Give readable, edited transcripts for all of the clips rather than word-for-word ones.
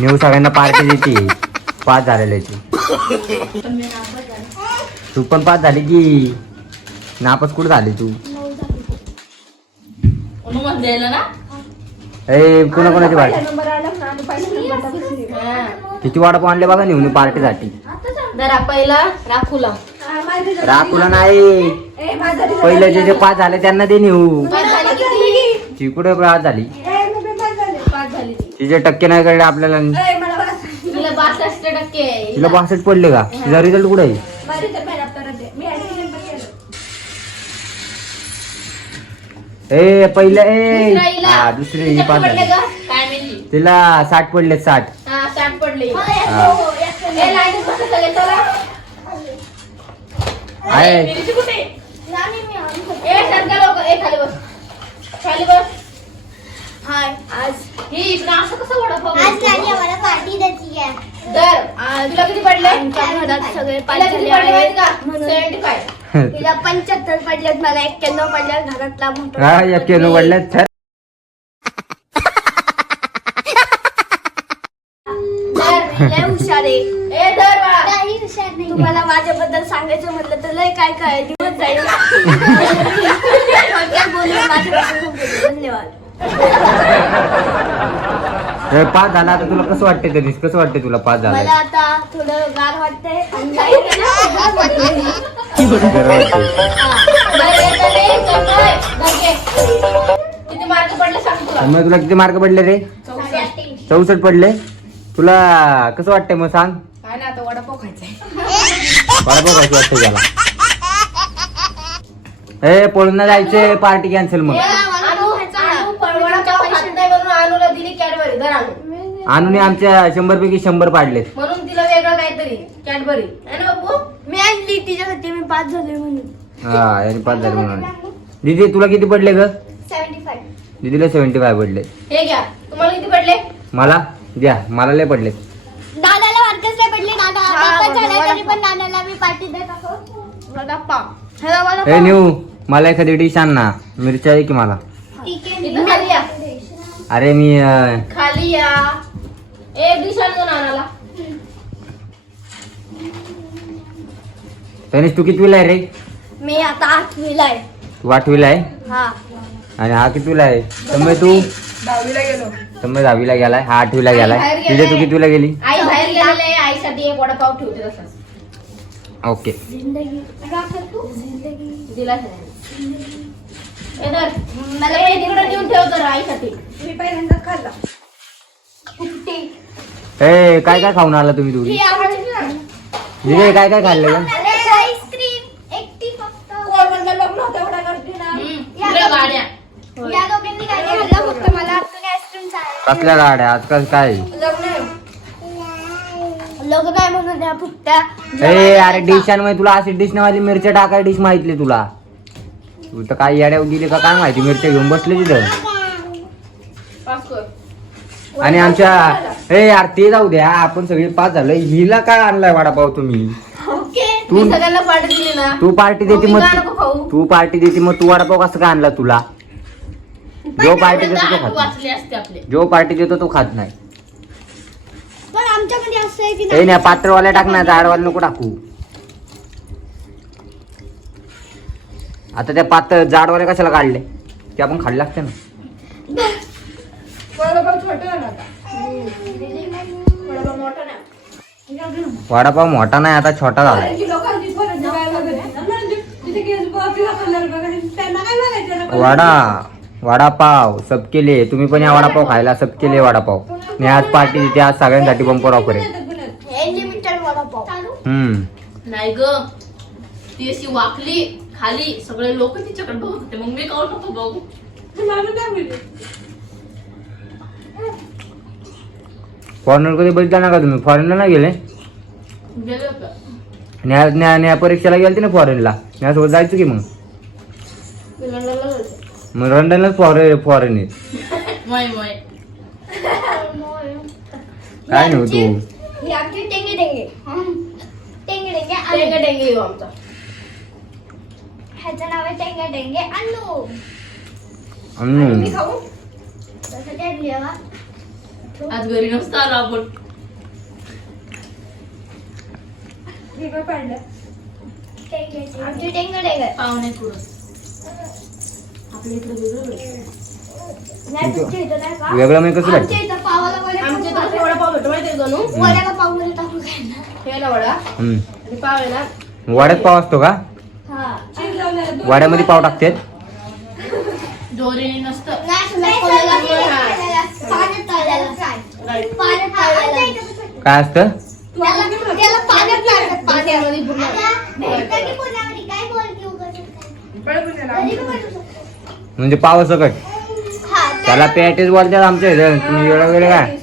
नेऊ सगळ्यांना पार्टी देते. पास झालेल्याची तू पण पास झाली की नापास कुठं झाली तू? ए कोणा कोणाची पार्टी? किती वडापाव आणले बघा नेऊन पार्टीसाठी. पहिला राखूला नाही पहिले जे पास झाले त्यांना दे नेऊ. ती कुठे पास झाली? तिचे टक्के नाही कळले आपल्याला. तिला 62% तिला 62 पडले का? तिचा रिझल्ट कुठे आहे? ए पहिलं ए दुसरी पास झाली. तिला 60 पडले. 60 पडले. खाली बस. हाय आज ही असं कसं वडापाव आज लागली मला पार्टी द्यायची आहे. तुला किती पडले? घरात सगळे पाच झाले आहेत का? 75. तिला 75 पडलेत, मला 91 पडल्यात. घरातला मोठा 91 पडल्यात. हुशार आहे. तुम्हाला माझ्याबद्दल सांगायचं म्हटलं तर लय काय काय दिवस जाईल. धन्यवाद. पास झाला आता तुला कसं वाटतंय? तरी कसं वाटतंय तुला पास झाला? मला आता थोडं गार वाटतंय. किती मार्क पडले सांग तुला? तुला किती मार्क पडले रे? 64 पडले. तुला कसं वाटतंय मग सांग? काय ना आता वडापाव खायचाय. वडापाव खायचं वाटतं त्याला. ए पळून ना जायचे, पार्टी कॅन्सल. मग आणून आमच्या 100 पैकी 100 पाडलेत. म्हणून तिला वेगळं काहीतरी कॅडबरी आहे ना बाबू. मी आणली तिच्यासाठी. मी 5 झाले म्हणून. हा याने 5 झाले म्हणून. दीदी तुला किती पडले ग? 75. दीदीला 75 पडले. हे घ्या. तुम्हाला किती पडले? मला द्या. मला लय पडले. दादाला वाटतच नाही पडले. दादा झाला तरी पण दादाला मी पार्टी देत असो. वडापाव. ए न्यू मला एखादी डिश आण ना. मिरच्या आहे की मला? खाली या. अरे मी खाली या. एक डिश आणून आणाला. तनिष तू कितवीला आहे रे? मी आता 8वीला आहे. तू 8वीला आहे. हा. आणि हा कितवीला आहे? तन्मय तू 10वीला गेलो. तन्मय 10वीला गेलाय. हा 8वीला गेलाय. तिथे तू कितवीला गेली? आई बाहेर गेलेले आहे. आईसाठी एक वडापाव ठेवते तसंच. ओके. दिला मला तिकडे देऊन ठेव तर आईसाठी. मी पहिल्यांदा खाल्ला. ए काय काय खाऊन आला तुम्ही दोघी? दिदी काय काय खाल्लं ग? आईस्क्रीम एकटी फक्त. कोण लग्न होतं एवढा करते ना. गाड्या या दोघांनी काय काय खाल्लं? फक्त मला आईस्क्रीम चाललं. कसल्या गाड्या आजकाल काय? लग्न आहे म्हणून त्या फुकट्या. ए अरे डिशांमध्ये तुला अशी डिश नावाली मिरच्या टाकाय डिश माहितली तुला? तू तर काय येड्या गेली का काय माहिती? मिरच्या घेऊन बसले तिथं. आणि आमच्या ए यार ते जाऊ द्या. आपण सगळे पास झालं. हिला काय आणलाय वडापाव तुम्ही? तू सगळ्यांना पार्टी दिली ना. तू पार्टी देते मग तू पार्टी देते मग तू वडापाव कसं काय आणला तुला? जो पार्टी देतो तो खात. जो पार्टी देतो तो खात नाही. पण आमच्यामध्ये असं आहे की ए नाही पात्रवाल्या टाक ना. जाडवाल्या नको टाकू. आता त्या पात्र जाडवाले कशाला काढले? ते आपण खाल्ले लागते ना. वडापाव मोठा नाही आता छोटा झाला. वडापाव सबके लिए. तुम्ही पण या वडापाव खायला. सबके लिए वडापाव. आणि आज पार्टी देते. आज सगळ्यांसाठी बंपर ऑफर आहे. नाही ग. ती अशी वाकली खाली. सगळे लोक तिच्याकडे बघत होते. मग मी काऊन नको बघू? फॉरेनर कधी बघितला ना का तुम्ही? फॉरेनला नाही गेले? न्या परीक्षेला गेलते ना फॉरेनला. न्यासोबत जायचं की मग लंडनलाच फॉरेन आहे. काय नाही तू ह्याचं नाव आहे टेंगे टेंगे अन्नू. अन्नू मी खाऊ? कसं काय लिहावा? आज घरी नसतो आलो आपण. पाहुणे पुढं आपल्या इकडे वेगळं म्हणजे कसं भेटतं? आमच्या इथं वडापाव भेटतो माहिती आहे गणू. वड्याला पाव मध्ये टाकून खायला. हे ना वडा आणि पाव आहे ना. वड्यात पाव असतो का? वड्यामध्ये पाव टाकतात? दोरीने नसतं. काय असतं? म्हणजे पाव सकट त्याला पॅटीस बोलतात आमच्या इथं. तुम्ही वेळा वेळ काय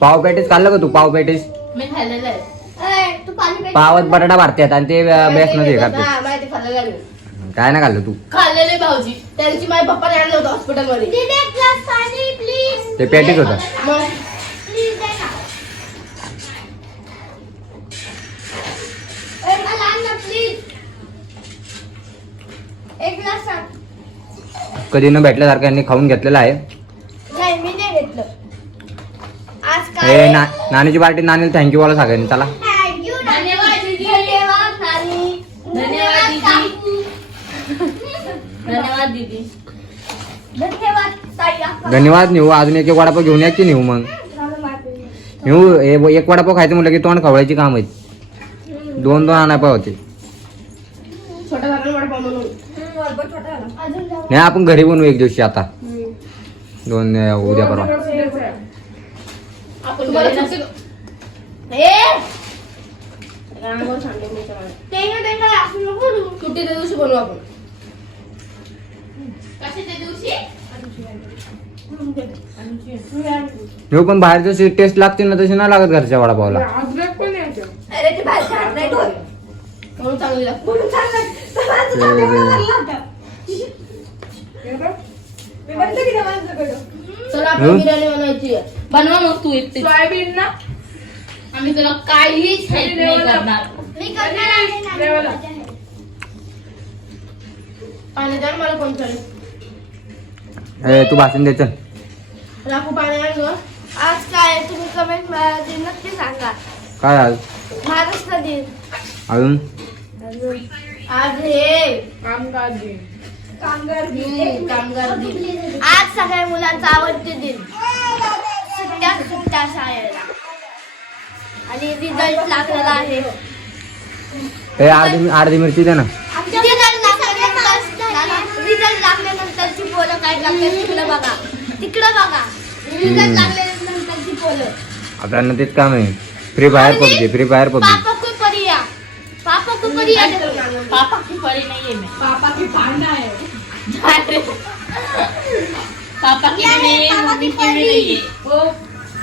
पाव पॅटीस खाल्लं का तू? पाव पॅटीस मी खाल्लेलं आहे. पावात बटाटा भरतात आणि ते बेसनच हे करतात. माहिती खाल्लेलं आहे. काय ना खाल्लं तू? खाल्लेले भाऊजी त्या दिवशी माझ्या पप्पाने आणलं होतं हॉस्पिटल मध्ये. ते पॅटीस होतं. मग कधी न भेटल्यासारखं यांनी खाऊन घेतलेलं आहे. नाही मी नाही घेतलं. आज हे नानीची पार्टी नानीला थँक्यू बोला सगळ्यांनी. चला धन्यवाद दीदी. धन्यवाद नानी. धन्यवाद दीदी. धन्यवाद दीदी. धन्यवाद ताई. धन्यवाद. नेऊ अजून एक वडापाव घेऊन या की नेऊ? मग नेऊ. एक वडापाव खायचं म्हटलं की तोंड खवळायची काम आहेत. दोन आणाय होते. छोटा वडापाव म्हणून नाही आपण घरी बनवू एक दिवशी. आता दोन उद्या परवा. आपण सुट्टीच्या दिवशी बनवू आपण. कशाच्या दिवशी? नेऊ पण बाहेरची टेस्ट लागते ना तशी नाही लागत घरच्या वडापावला. अरे ते बाहेर खात नाही म्हणून चांगली लागते. चला आपण बिर्याणी बनवायची. बनवा मग तू एकटी. सोयाबीन ना आम्ही तुला काहीच हेल्प नाही करणार. मी करणार. पाणी द्या मला कोण चालेल. तू भाषण द्यायचं. राखू पाणी आण गं. आज काय तुम्ही कमेंट नक्की सांगा. काय आज? महाराष्ट्र दिन. अजून आज हे कामगार दिन. कामगार दिन. आज सगळ्या मुलांचा आवडते दिन. सुट्ट्या शाळेला आणि रिझल्ट लागलेला आहे. अर्धी मिरची दे ना. रिझल्ट लागल्यानंतरची पोरं काय करतात तिकडे बघा. तिकडे बघा. रिझल्ट लागल्यानंतरची पोरं. आता तेच काम आहे. Free fire PUBG. Free fire PUBG. पापा की परिया. पापा की परिया. पापा की परी नहीं है. मैं पापा की पांडा है. पापा की नहीं है. मम्मी की भी नहीं है. वो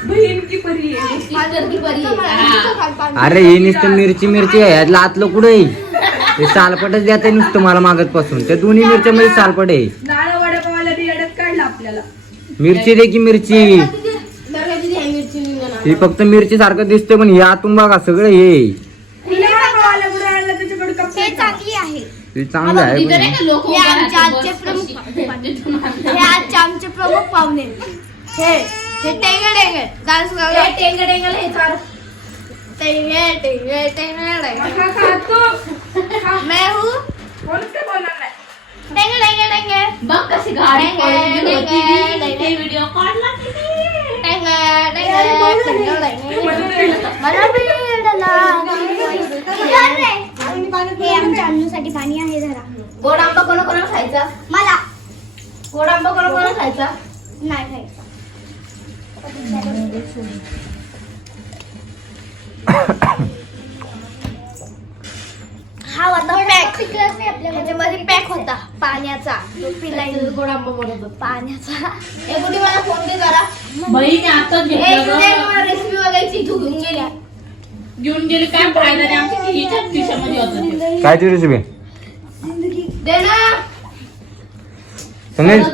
बहन की परी है. फादर की परी है. अरे हे नुसतं मिरची मिरची आहे. यातलं आतलं कुठं आहे? ते सालपटच द्यात आहे नुसतं मला मागत पासून. त्या दोन्ही मिरच्या मध्ये सालपट आहे. मिरची दे की मिरची. ही फक्त मिरची सारखं दिसते पण हे आतून बघा सगळं हे चांगली आहे. हे चांगलं आहे. हे आमचे प्रमुख पाहुणे. हे टेंगे टेंगे डान्स करा. टेंगे टेंगे हे चार. टेंगे टेंगे टेंगे. मैं हूँ. टेंगे टेंगे टेंगे. बघ कशी गाडी व्हिडिओ काढला. टेंगे टेंगे. मला हे आमच्या अन्नूसाठी पाणी आहे. जरा गोड आंबा कोणाकोणाला खायचा? मला. गोड आंबा कोणाकोणाला खायचा? नाही खायचा. हा होता पॅक. त्याच्यामध्ये पॅक होता पाण्याचा. पिलायला गोड आंबा बनवतो पाण्याचा. एकुटी मला फोन दे जरा. बहीण आताच घेतला. रेसिपी बघायची. तू घेऊन गेली काय फायदा नाही. आमच्या हिच्याच खिशामध्ये होतं. काय ती रेसिपी दे ना. संदेश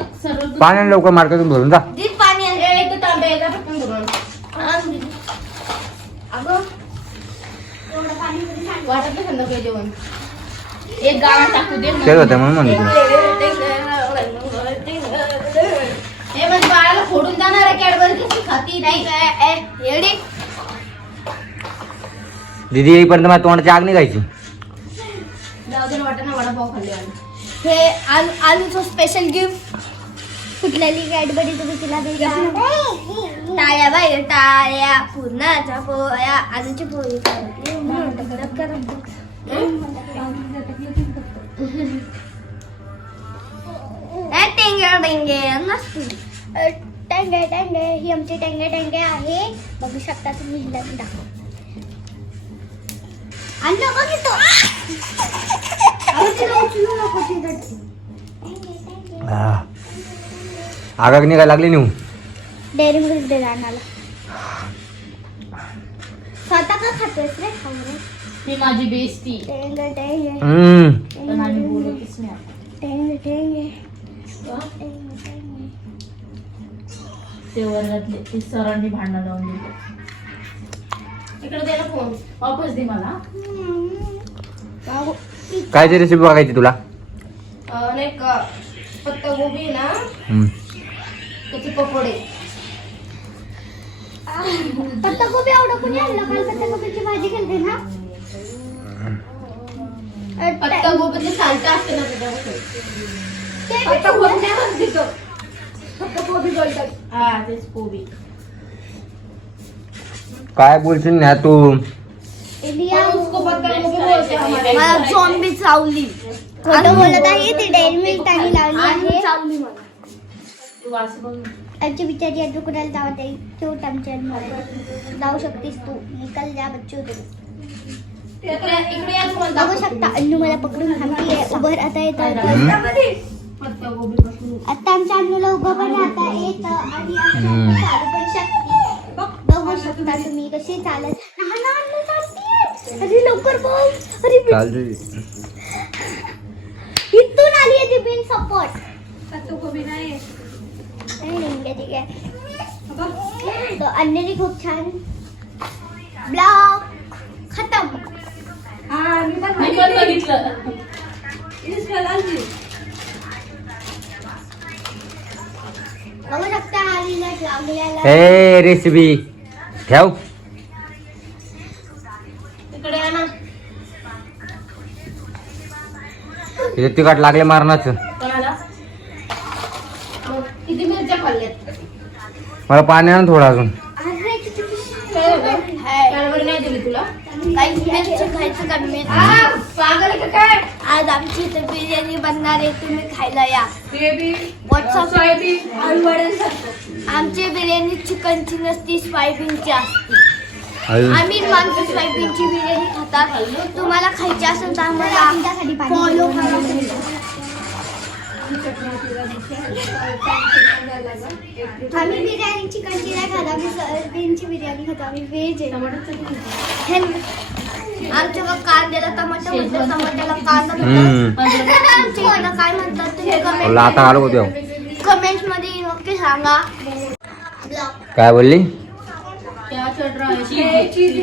पाण्याने लवकर मार्केटून भरून जा. पाणी एक तांबे एका पटकन भरून. अगं वाटत नाही संध्याकाळी जेवण. एक गावा टाकू दे. तेच होतं म्हणून म्हणतो. कशी खाती नाही काय एवढी दीदी येईपर्यंत मला तोंडाची आग निघायची. जाऊ दे वाटत ना वडापाव खाल्ले हे आलूचं स्पेशल गिफ्ट कुठल्याली कॅडबरी तुम्ही तिला द्यायला टाळ्या बाहेर टाळ्या पूर्णाच्या पोळ्या आलूची पोळी टेंगे टेंगे ही आमची टेंगे टेंगे आहे बघू शकता तुम्ही हिला दाखव आणलं बघितो आग निघायला लागली नेऊ. डेअरी मिल्क दे आणायला स्वतः का खातोस रे ही माझी बेस्टी टेंगे टेंगे पण आम्ही बोलतच नाही. टेंगे टेंगे ते वर्गातले ते सरांनी भांडण लावून दिले. इकडे दे ना फोन वापस दे मला. काय ती रेसिपी बघायची तुला? नाही का पत्ता गोबी ना त्याचे पकोडे पत्ता गोबी एवढं कोणी आणलं काल पत्ता गोबीची भाजी केली ना पत्ता गोबीचे साल्ट असते ना त्याच्यामध्ये पत्ता गोबी नाही म्हणते तो पत्ता गोबी बोलतात हा तेच कोबी. काय बोलशील ना तू? उसको पत्ता गोबी बोलते हमारे मला झॉम्बी चावली आता बोलत आहे ती डेअरी मिल्क टाकी लावली आहे चावली मला तू वास बघ. आमची बिचारी अजून कुणाला जावत आहे क्यूट आमच्या मध्ये जाऊ शकतेस तू निकल जा बच्चू तू बघू शकता अन्नू मला पकडून थांबतीये उभं राहता येतं पत्ता गोबी पासून आता आमच्या अन्नूला उभं पण राहता येतं आणि आमच्या चालू पण शकते बघू शकता तुम्ही कशी चालत लहान अन्नू चालतीये अरे लवकर बघ अरे इथून आली आहे ती बिन सपोर्ट पत्ता गोबी नाही ठीक आहे तो अन्नूने खूप छान ब्लॉग खतम मी पण बघितलं. बघू शकता हा रिलॅक्स लागलेला हे रेसिपी ठेव. इकडे आहे ना तिथे तिखट लागले मारणाचं. कोणाला किती मिरच्या खाल्ल्यात मला पाणी आण थोडं अजून. अरे किती कॅडबरी नाही दिली तुला खायचं कमी पागल का काय आज आमची इथे बिर्याणी बनणार आहे तुम्ही खायला या व्हॉट्सअप आमची बिर्याणी चिकनची नसती सोयाबीनची असते आम्ही माणसं सोयाबीनची बिर्याणी खातात तुम्हाला खायची असेल तर आम्हाला फॉलो करा आम्ही बिर्याणी चिकनची नाही खात आम्ही सोयाबीनची बिर्याणी खातो आम्ही व्हेज आहे आमच्या कांद्याला टमाटर म्हणतात टमाट्याला कांदा म्हणतात आमच्या काय म्हणतात तुम्ही आता आलो होतो. कमेंट्स मध्ये नक्की सांगा. काय बोलली? क्या चल रहा है? चीज़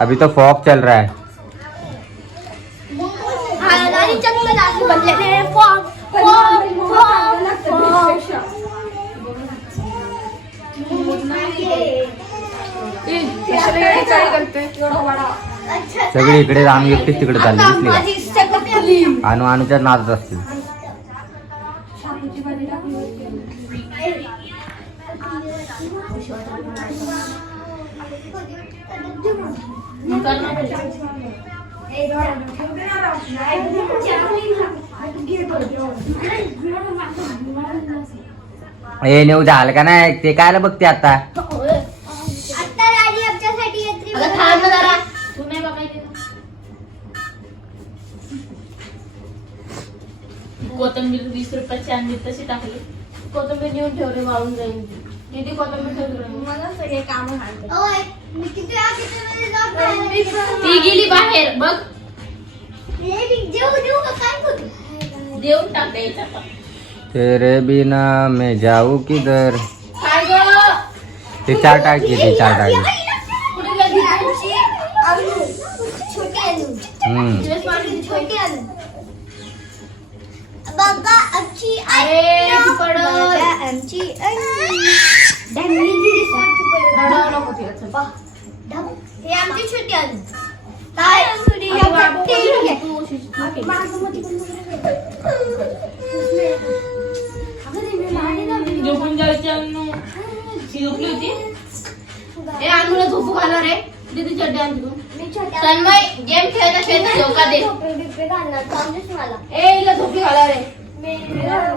अभी तो फॉग चल रहा है. आणि चंगल दाखव बनले फॉग फॉग फॉग सगळी इकडे आम्ही एकटीच तिकडे चालली दिसली का? आणू आणूच्या नाचत असतील. हे नेऊ झालं का नाही ते कायला बघते आता? आता राजी आमच्यासाठी येत्री तू नाही बघायची कोथिंबीर 20 रुपयाची आणली तशी टाकली. कोथिंबीर नेऊन ठेवले वाळून जाईल. किती कोथिंबीर ठेवली मला सगळे काम ओय मी किती आधी ती गेली बाहेर बघ. जेव का काय करू देऊन टाकायचं आता. तेरे बिना मैं जाऊ किधर. काय गं? ते चार टाकी ते चार टाकी. कुठे गेली? छोटी आणू छोटी आणू. बघा आमची अरे, ती पडल. आमची हे आमची छोटी अजून झोपून जायचं झोपली होती. ए आम्हाला झोपू घालणार रे. किती चड्डी आणतो तू? तन्मय गेम खेळता खेळता झोका दे. ए हिला झोपी घालणार रे.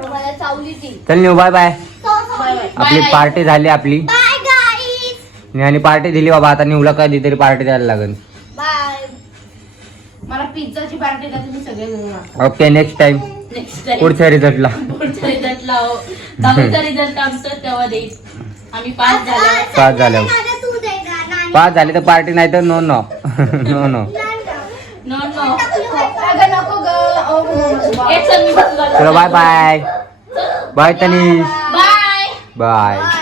मला चावली ती. चल न्यू बाय बाय. Bye bye. आपली पार्टी झाली आपली. बाय गाईस. न्यूने पार्टी दिली बाबा. आता न्यूला कधीतरी पार्टी द्यायला लागेल. बाय. मला पिझ्झाची पार्टी द्या तुम्ही सगळे मिळून. Okay next time next time पुढच्या रिझल्टला. पुढचा रिझल्ट लाव. 10वीचा रिझल्ट आमचा तेव्हा देईल. आम्ही पास झालो. पास झाल्यावर. पास झाले तर पार्टी नाही तर no no no no. No no. अगं नको ग. एक चल मी बसलो. चलो bye bye. Bye Tanish. Bye. Bye.